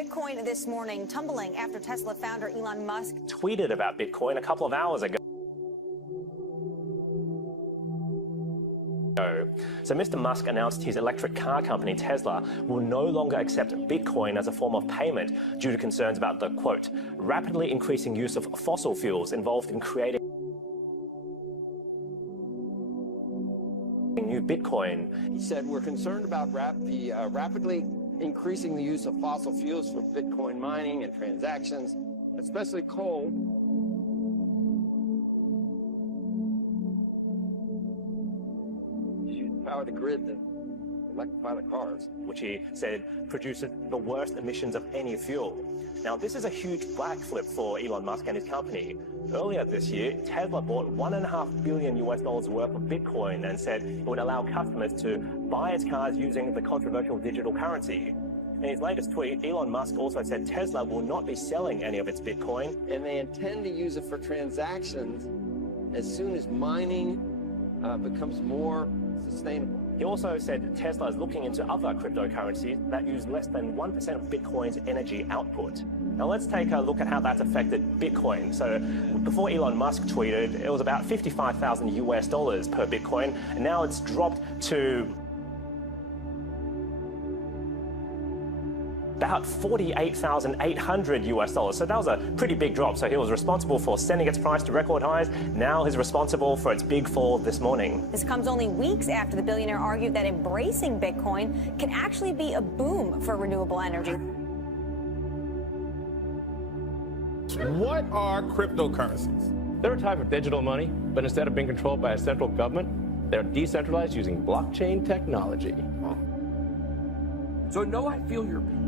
Bitcoin this morning tumbling after Tesla founder Elon Musk tweeted about Bitcoin a couple of hours ago. So Mr. Musk announced his electric car company, Tesla, will no longer accept Bitcoin as a form of payment due to concerns about the, quote, rapidly increasing use of fossil fuels involved in creating new Bitcoin. He said, we're concerned about rapidly increasing the use of fossil fuels for Bitcoin mining and transactions, especially coal. Power the grid to electrify the cars, which he said produces the worst emissions of any fuel. Now, this is a huge backflip for Elon Musk and his company. Earlier this year, Tesla bought $1.5 billion worth of Bitcoin and said it would allow customers to buy its cars using the controversial digital currency. In his latest tweet, Elon Musk also said Tesla will not be selling any of its Bitcoin. And they intend to use it for transactions as soon as mining becomes more sustainable. He also said Tesla is looking into other cryptocurrencies that use less than 1% of Bitcoin's energy output. Now let's take a look at how that's affected Bitcoin. So before Elon Musk tweeted, it was about $55,000 per Bitcoin, and now it's dropped to about $48,800. So that was a pretty big drop. So he was responsible for sending its price to record highs. Now he's responsible for its big fall this morning. This comes only weeks after the billionaire argued that embracing Bitcoin can actually be a boom for renewable energy. What are cryptocurrencies? They're a type of digital money, but instead of being controlled by a central government, they're decentralized using blockchain technology. So no, I feel your pain.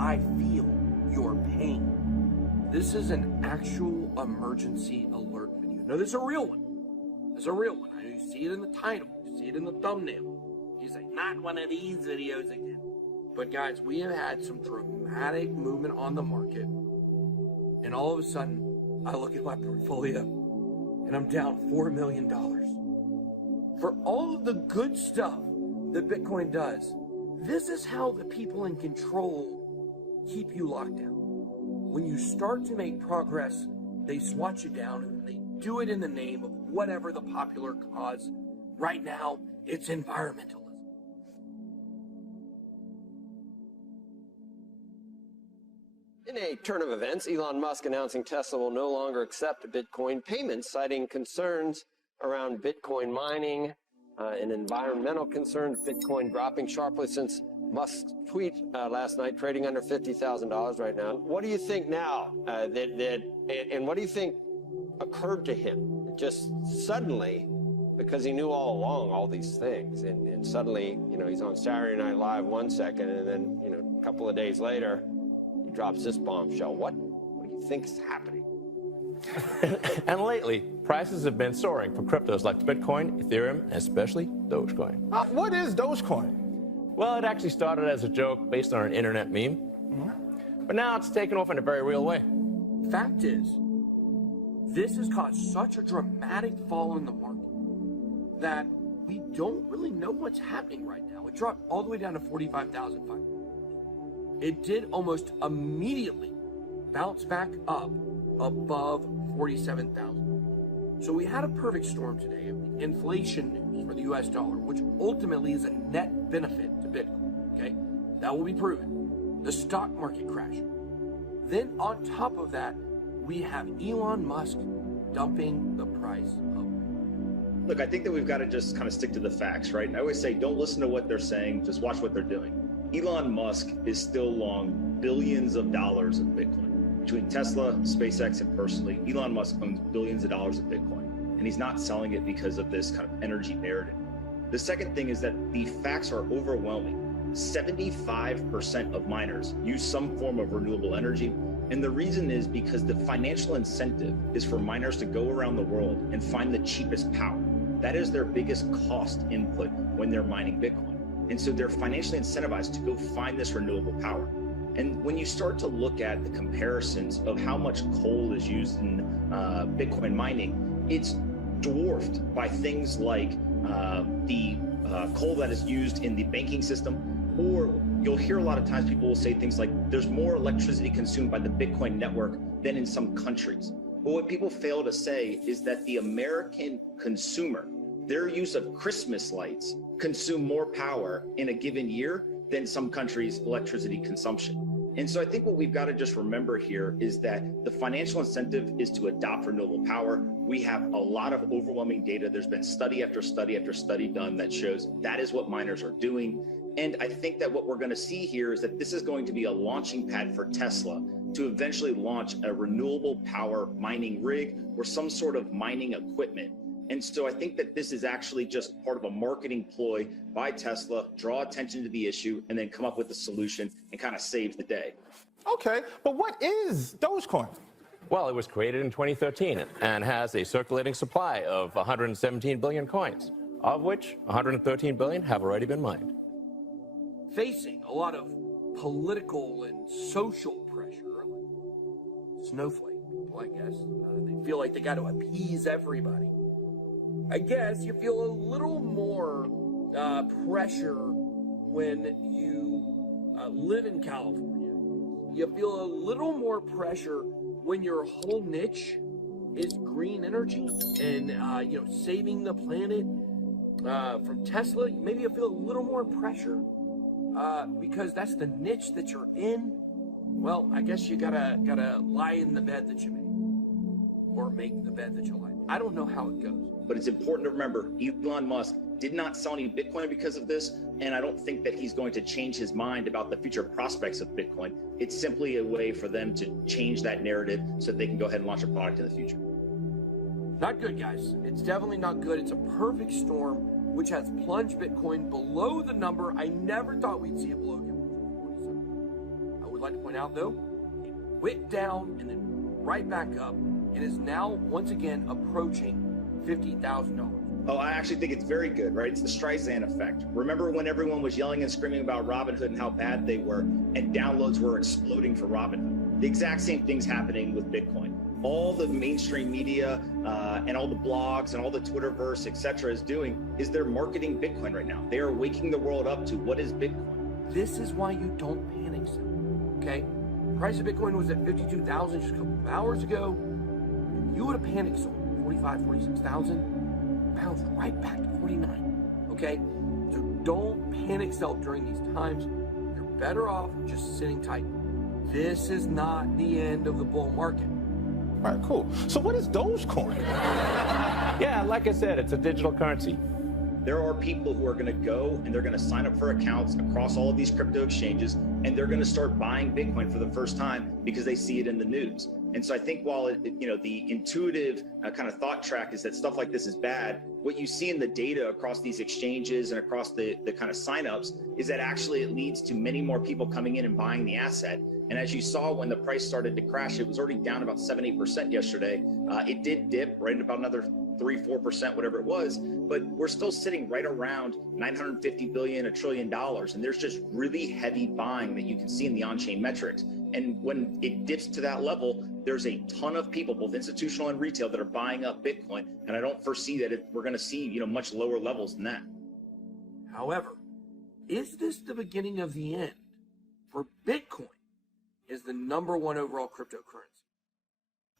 I feel your pain. This is an actual emergency alert video. No, this is a real one. This is a real one. I know you see it in the title. You see it in the thumbnail. You say, not one of these videos again. But guys, we have had some dramatic movement on the market. And all of a sudden, I look at my portfolio and I'm down $4 million. For all of the good stuff that Bitcoin does, this is how the people in control keep you locked down. When you start to make progress, they swat you down, and they do it in the name of whatever the popular cause. Right now, it's environmentalism. In a turn of events, Elon Musk announcing Tesla will no longer accept Bitcoin payments, citing concerns around Bitcoin mining and environmental concerns. Bitcoin dropping sharply since Musk's tweet last night, trading under $50,000 right now. What do you think now? And what do you think occurred to him? Just suddenly, because he knew all along all these things, and suddenly, he's on Saturday Night Live 1 second, and then, a couple of days later, he drops this bombshell. What do you think is happening? And lately, prices have been soaring for cryptos like Bitcoin, Ethereum, and especially Dogecoin. What is Dogecoin? Well, it actually started as a joke based on an internet meme, but now it's taken off in a very real way. Fact is, this has caused such a dramatic fall in the market that we don't really know what's happening right now. It dropped all the way down to 45,500. It did almost immediately bounce back up above 47,000. So we had a perfect storm today of the inflation news for the US dollar, which ultimately is a net benefit to Bitcoin, okay? That will be proven. The stock market crashing. Then on top of that, we have Elon Musk dumping the price of Bitcoin. Look, I think that we've got to just kind of stick to the facts, right? And I always say, don't listen to what they're saying, just watch what they're doing. Elon Musk is still long billions of dollars of Bitcoin. Between Tesla, SpaceX, and personally, Elon Musk owns billions of dollars of Bitcoin, and he's not selling it because of this kind of energy narrative. The second thing is that the facts are overwhelming. 75% of miners use some form of renewable energy, and the reason is because the financial incentive is for miners to go around the world and find the cheapest power. That is their biggest cost input when they're mining Bitcoin. And so they're financially incentivized to go find this renewable power. And when you start to look at the comparisons of how much coal is used in Bitcoin mining, it's dwarfed by things like the coal that is used in the banking system Or you'll hear a lot of times people will say things like, there's more electricity consumed by the Bitcoin network than in some countries. But what people fail to say is that the American consumer, their use of Christmas lights consume more power in a given year than some countries' electricity consumption. And so I think what we've got to just remember here is that the financial incentive is to adopt renewable power. We have a lot of overwhelming data. There's been study after study after study done that shows that is what miners are doing. And I think that what we're going to see here is that this is going to be a launching pad for Tesla to eventually launch a renewable power mining rig or some sort of mining equipment. And so I think that this is actually just part of a marketing ploy by Tesla, draw attention to the issue, and then come up with a solution and kind of save the day. Okay, but what is Dogecoin? Well, it was created in 2013 and has a circulating supply of 117 billion coins, of which 113 billion have already been mined. Facing a lot of political and social pressure, snowflake people, I guess. They feel like they got to appease everybody. I guess you feel a little more pressure when you live in California. You feel a little more pressure when your whole niche is green energy and saving the planet from Tesla. Maybe you feel a little more pressure because that's the niche that you're in. Well, I guess you gotta lie in the bed that you made, or make the bed that you lie in. I don't know how it goes. But it's important to remember, Elon Musk did not sell any Bitcoin because of this, and I don't think that he's going to change his mind about the future prospects of Bitcoin. It's simply a way for them to change that narrative so they can go ahead and launch a product in the future. Not good, guys. It's definitely not good. It's a perfect storm, which has plunged Bitcoin below the number I never thought we'd see it below, which was 47. I would like to point out, though, it went down and then right back up and is now once again approaching $50,000. Oh, I actually think it's very good, right? It's the Streisand effect. Remember when everyone was yelling and screaming about Robinhood and how bad they were, and downloads were exploding for Robinhood? The exact same thing's happening with Bitcoin. All the mainstream media and all the blogs and all the Twitterverse, et cetera, is doing is they're marketing Bitcoin right now. They are waking the world up to what is Bitcoin. This is why you don't panic sell, okay? Price of Bitcoin was at 52,000 just a couple of hours ago. If you would have panic sold 45, 46,000, bounced right back to 49, okay? So don't panic sell during these times. You're better off just sitting tight. This is not the end of the bull market. All right, cool. So what is Dogecoin? Yeah, like I said, it's a digital currency. There are people who are going to go and they're going to sign up for accounts across all of these crypto exchanges, and they're going to start buying Bitcoin for the first time because they see it in the news. And so I think while the intuitive kind of thought track is that stuff like this is bad, what you see in the data across these exchanges and across the kind of signups is that actually it leads to many more people coming in and buying the asset. And as you saw when the price started to crash, it was already down about 7-8% yesterday. It did dip right at about another 3-4%, whatever it was, but we're still sitting right around 950 billion, $1 trillion. And there's just really heavy buying that you can see in the on-chain metrics. And when it dips to that level, there's a ton of people, both institutional and retail, that are buying up Bitcoin. And I don't foresee that we're going to see, much lower levels than that. However, is this the beginning of the end for Bitcoin as the #1 overall cryptocurrency?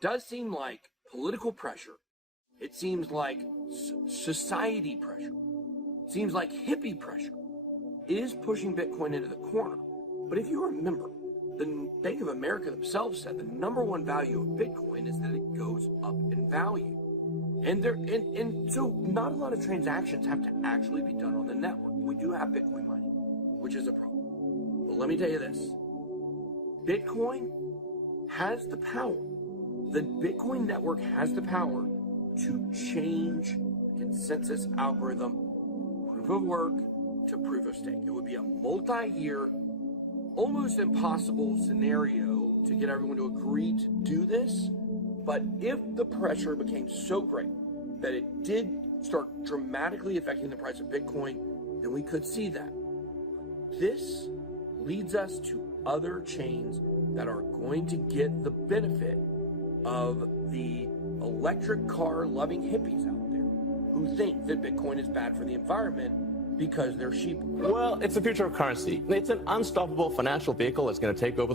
Does seem like political pressure. It seems like society pressure. It seems like hippie pressure is pushing Bitcoin into the corner. But if you remember, the Bank of America themselves said the #1 value of Bitcoin is that it goes up in value. And so not a lot of transactions have to actually be done on the network. We do have Bitcoin mining, which is a problem. But let me tell you this. Bitcoin has the power. The Bitcoin network has the power to change the consensus algorithm, proof of work to proof of stake. It would be a multi-year, almost impossible scenario to get everyone to agree to do this. But if the pressure became so great that it did start dramatically affecting the price of Bitcoin, then we could see that. This leads us to other chains that are going to get the benefit of the electric car loving hippies out there who think that Bitcoin is bad for the environment because they're sheep. Well, it's the future of currency. It's an unstoppable financial vehicle that's going to take over